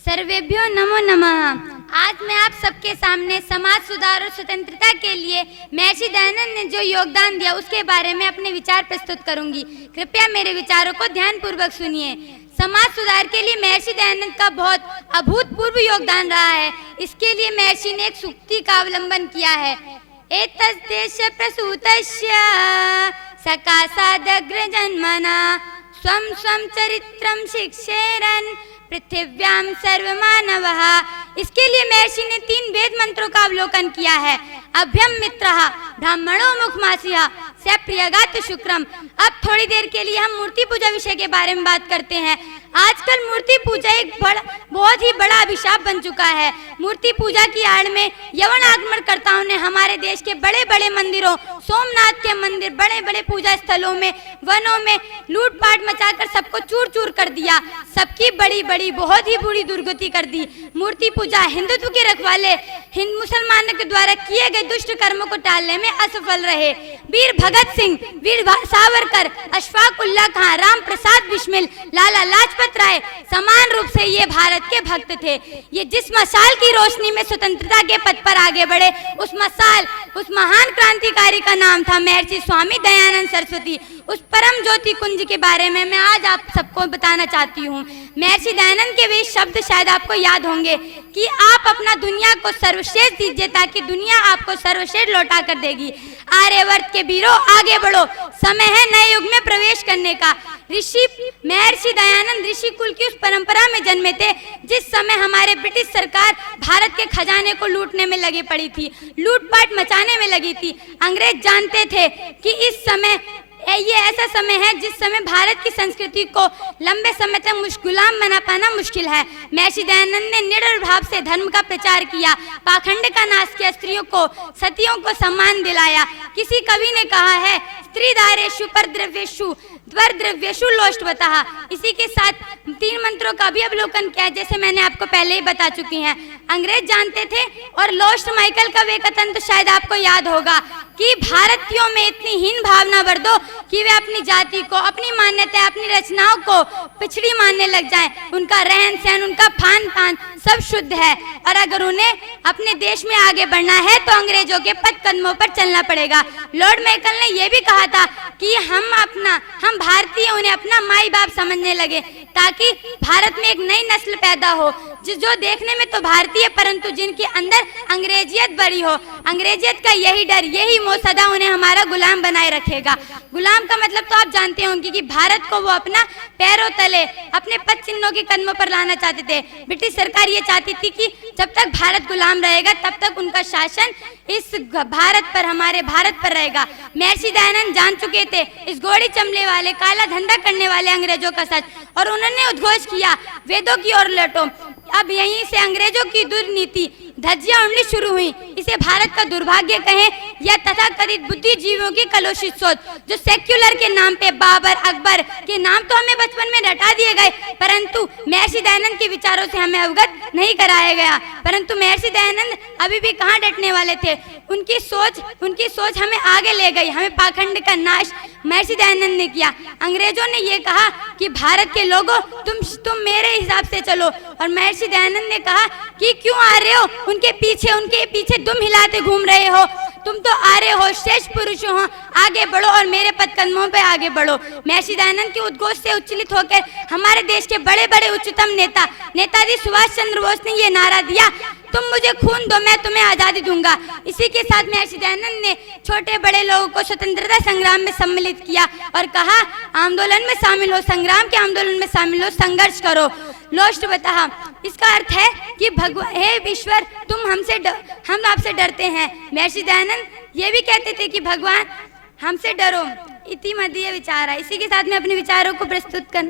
सर्वेभ्यो नमो नमः। आज मैं आप सबके सामने समाज सुधार और स्वतंत्रता के लिए महर्षि दयानंद ने जो योगदान दिया उसके बारे में अपने विचार प्रस्तुत करूंगी। कृपया मेरे विचारों को ध्यानपूर्वक सुनिए। समाज सुधार के लिए महर्षि दयानंद का बहुत अभूतपूर्व योगदान रहा है। इसके लिए महर्षि ने एक सूक्ति का अवलंबन किया है। एतद्देश प्रसूतस्य सकाशादग्र जन्मना स्वं स्वं चरित्रं शिक्षेरन् पृथिव्यां सर्वमानवः। इसके लिए महर्षि ने 3 वेद मंत्रों का अवलोकन किया है। अभ्यम मित्रः ब्राह्मणो मुखमासिः स प्रियगात शुक्रम। अब थोड़ी देर के लिए हम मूर्ति पूजा विषय के बारे में बात करते हैं। आजकल मूर्ति पूजा एक बहुत ही बड़ा अभिशाप बन चुका है। मूर्ति पूजा की आड़ में यवन आक्रमणकर्ताओं ने हमारे देश के बड़े बड़े मंदिरों, सोमनाथ के मंदिर, बड़े बड़े पूजा स्थलों में, वनों में लूटपाट मचाकर सबको चूर चूर कर दिया। सबकी बड़ी बड़ी बहुत ही बुरी दुर्गति कर दी। मूर्ति पूजा हिंदुत्व के रखवाले हिंद मुसलमानों के द्वारा किए गए दुष्ट कर्मों को टालने में असफल रहे। वीर भगत सिंह, वीर सावरकर, अशफाक उल्लाह खां, राम प्रसाद बिस्मिल, लाला लाजपत राय समान रूप से ये भारत के भक्त थे। ये जिस मशाल की रोशनी में स्वतंत्रता के पथ पर आगे बढ़े, उस मशाल, उस महान क्रांतिकारी का नाम था महर्षि स्वामी दयानंद सरस्वती। उस परम ज्योति कुंज के बारे में मैं आज आप सबको बताना चाहती हूँ। महर्षि दयानंद के वे शब्द शायद आपको याद होंगे कि आप अपना दुनिया को सर्वश्रेष्ठ दीजिए ताकि दुनिया आपको सर्वश्रेष्ठ लौटा कर देगी। आर्यवर्त के वीरों, आगे बढ़ो, समय है नए युग में प्रवेश करने का। ऋषि महर्षि दयानंद ऋषि कुल की उस परंपरा में जन्मे थे जिस समय हमारे ब्रिटिश सरकार भारत के खजाने को लूटने में लगी पड़ी थी, लूटपाट मचाने में लगी थी। अंग्रेज जानते थे कि इस समय ये ऐसा समय है जिस समय भारत की संस्कृति को लंबे समय तक गुलाम बना पाना मुश्किल है। महर्षि दयानंद ने निडर भाव से धर्म का प्रचार किया, पाखंड का नाश किया, स्त्रियों को, सतियों को सम्मान दिलाया। किसी कवि ने कहा है, स्त्री दारेषु परद्रव्येषु द्वर्द्रव्येषु लोष्टवतः। इसी के साथ 3 मंत्रों का भी अवलोकन किया है, जैसे मैंने आपको पहले ही बता चुकी हैं। अंग्रेज जानते थे और लॉस्ट माइकल का वे कथन तो शायद आपको याद होगा कि भारतीयों में इतनी हीन भावना भर दो कि वे अपनी जाति को, अपनी मान्यता, अपनी रचनाओं को पिछड़ी मानने लग जाएं। उनका रहन सहन, उनका खान पान सब शुद्ध है और अगर उन्हें अपने देश में आगे बढ़ना है तो अंग्रेजों के पद कदमों पर चलना पड़ेगा। लॉर्ड माइकल ने यह भी कहा था कि हम भारतीय उन्हें अपना माई बाप समझने लगे ताकि भारत में एक नई नस्ल पैदा हो जो देखने में तो भारतीय परंतु जिनके अंदर अंग्रेजियत बड़ी हो। अंग्रेजियत का यही डर, यही मोह सदा उन्हें हमारा गुलाम बनाए रखेगा। गुलाम का मतलब तो आप जानते होंगे कि भारत को वो अपना पैरों तले, अपने पद चिन्हों के कदमों पर लाना चाहते थे। ब्रिटिश सरकार ये चाहती थी कि जब तक भारत गुलाम रहेगा तब तक उनका शासन इस भारत पर, हमारे भारत पर रहेगा। महर्षि दयानंद जान चुके थे इस घोड़ी चमड़े वाले, काला धंधा करने वाले अंग्रेजों का सच और उन्होंने उद्घोष किया, वेदों की ओर लौटो। अब यहीं से अंग्रेजों की दुर्नीति धज्जियां उड़नी शुरू हुई। इसे भारत का दुर्भाग्य कहें या तथाकथित बुद्धिजीवियों की कलुषित सोच, जो सेक्युलर के नाम पे बाबर, अकबर के नाम तो हमें बचपन में रटा दिए गए परंतु महर्षि दयानंद के विचारों से हमें अवगत नहीं कराया गया। परंतु महर्षि दयानंद अभी भी कहाँ डटने वाले थे। उनकी सोच हमें आगे ले गई। हमें पाखंड का नाश महर्षि दयानंद ने किया। अंग्रेजों ने ये कहा कि भारत के लोगों तुम मेरे हिसाब से चलो और महर्षि दयानंद ने कहा कि क्यों आ रहे हो उनके पीछे दुम हिलाते घूम रहे हो। तुम तो आ रहे हो, श्रेष्ठ पुरुष हो, आगे बढ़ो और मेरे पद कदमों पे आगे बढ़ो। महर्षि दयानंद के उद्घोष से उच्चलित होकर हमारे देश के बड़े बड़े उच्चतम नेताजी सुभाष चंद्र बोस ने ये नारा दिया, तुम मुझे खून दो मैं तुम्हें आजादी दूंगा। इसी के साथ महर्षि दयानंद ने छोटे बड़े लोगों को स्वतंत्रता संग्राम में सम्मिलित किया और कहा, आंदोलन में शामिल हो, संग्राम के आंदोलन में शामिल हो, संघर्ष करो। लोष्टवतः इसका अर्थ है कि हे ईश्वर हम आपसे डरते हैं। महर्षि दयानंद ये भी कहते थे कि भगवान हमसे डरो। इति मध्य विचार है। इसी के साथ में अपने विचारों को प्रस्तुत कर